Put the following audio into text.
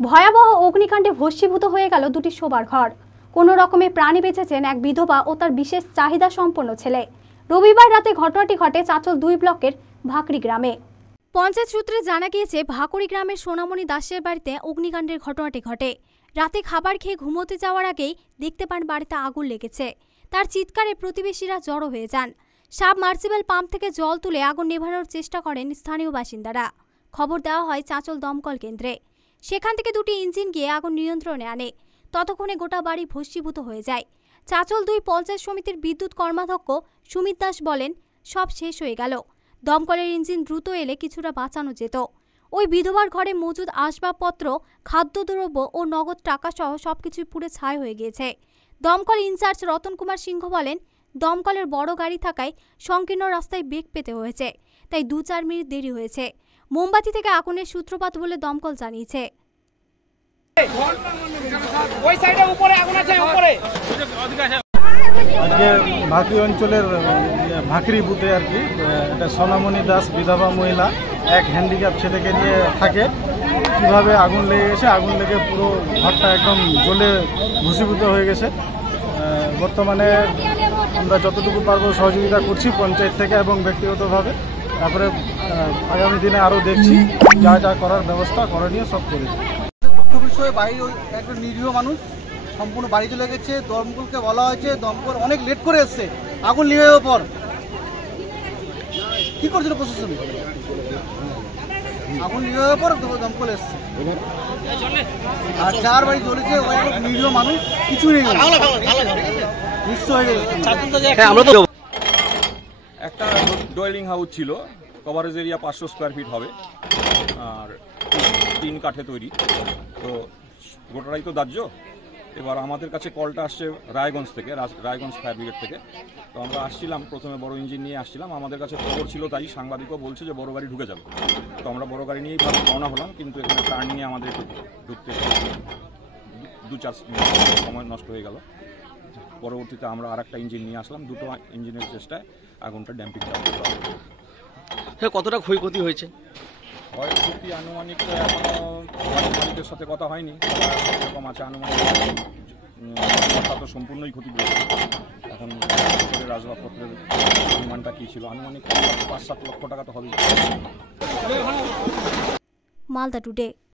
ভয়াবহ অগ্নিকাণ্ডে ভস্মীভূত হয়ে গেল দুটি শোবার ঘর। কোনো রকমে প্রাণে বেঁচেছেন এক বিধবা ও তার বিশেষ চাহিদা সম্পন্ন ছেলে। রবিবার রাতে ঘটনাটি ঘটে চাঁচল 2 ব্লকের ভাকরি গ্রামে। পঞ্চায়েত সূত্রে জানা গিয়েছে, ভাকরি গ্রামের সোনামণি দাসের বাড়িতে অগ্নিকাণ্ডের ঘটনাটি ঘটে। রাতে খাবার খেয়ে ঘুমোতে যাওয়ার আগেই দেখতে পান বাড়িতে আগুন লেগেছে। তার চিৎকারে প্রতিবেশীরা জড়ো হয়ে যান। সাবমার্সিবল পাম্প থেকে জল তুলে আগুন নেভানোর চেষ্টা করেন স্থানীয় বাসিন্দারা। খবর দেওয়া হয় চাঁচল দমকল কেন্দ্রে। সেখান থেকে দুটি ইঞ্জিন গিয়ে আগুন নিয়ন্ত্রণে আনে। ততক্ষণে গোটা বাড়ি ভস্মীভূত হয়ে যায়। চাঁচল 2 পঞ্চায়েত সমিতির বিদ্যুৎ কর্মাধ্যক্ষ সুমিত দাস বলেন, সব শেষ হয়ে গেল। দমকলের ইঞ্জিন দ্রুত এলে কিছুটা বাঁচানো যেত। ওই বিধবার ঘরে মজুদ আসবাবপত্র, খাদ্যদ্রব্য ও নগদ টাকা সহ সবকিছু পুড়ে ছাই হয়ে গিয়েছে। দমকল ইনচার্জ রতন কুমার সিংহ বলেন, দমকলের বড় গাড়ি থাকায় সংকীর্ণ রাস্তায় বেগ পেতে হয়েছে, তাই 2-4 মিনিট দেরি হয়েছে। মোমবাতি থেকে আগুনের সূত্রপাত বলে দমকল জানিয়েছে। আজকে ভাকরি অঞ্চলের ভাকরি বুথে আর কি এটা সোনামণি দাস বিধবা মহিলা এক হ্যান্ডিক্যাপ ছেলেকে নিয়ে থাকে। কিভাবে আগুন লেগে গেছে, আগুন লেগে পুরো ঘরটা একদম জ্বলে ভস্মীভূত হয়ে গেছে। বর্তমানে আমরা যতটুকু পারবো সহযোগিতা করছি পঞ্চায়েত থেকে এবং ব্যক্তিগতভাবে। তারপরে আগামী দিনে আরও দেখছি যা যা করার ব্যবস্থা করণীয় সব করেছি। দুঃখ বিষয়, বাড়ির একটা নিরীহ মানুষ সম্পূর্ণ বাড়ি চলে গেছে। দমকলকে বলা হয়েছে, দমকল অনেক লেট করে এসছে। আগুন নিভানোর পর কি করছিল প্রশাসন? আগুন নিভানোর পর দমকল এসছে। আর 4 বাড়ি জ্বলেছে, ওই নিরীহ মানুষ কিছু নেই, নিশ্চয় হয়ে গেছে। একটা ডোয়েলিং হাউস ছিল, কভারেজ এরিয়া 500 স্কোয়ার ফিট হবে, আর 3 কাঠে তৈরি। তো গোটাটাই তো দাহ্য। এবার আমাদের কাছে কলটা আসছে রায়গঞ্জ থেকে, রায়গঞ্জ ফায়ার ব্রিগেড থেকে। তো আমরা আসছিলাম, প্রথমে বড় ইঞ্জিন নিয়ে আসছিলাম। আমাদের কাছে খবর ছিল, তাই সাংবাদিকও বলছে যে বড় গাড়ি ঢুকে যাবে। তো আমরা বড় গাড়ি নিয়েই রওনা হলাম, কিন্তু এখানে টার্ন নিয়ে আমাদের ঢুকতে 2-4 মিনিট সময় নষ্ট হয়ে গেল। পরবর্তীতে আমরা আরেকটা ইঞ্জিন নিয়ে আসলাম। দুটো ইঞ্জিনের চেষ্টায় আগুনটা ড্যাম্পিং করা। কতটা ক্ষয়ক্ষতি হয়েছে? ক্ষয়ক্ষতি আনুমানিক এখনো মালিকের সাথে কথা হয়নি, এরকম আছে আনুমানিক। ঘরটা তো সম্পূর্ণই ক্ষতিগ্রস্ত। এখন আসবাবপত্রের পরিমাণটা কী ছিল, আনুমানিক 5-7 লক্ষ টাকা তো হবেই। মালদা টুডে।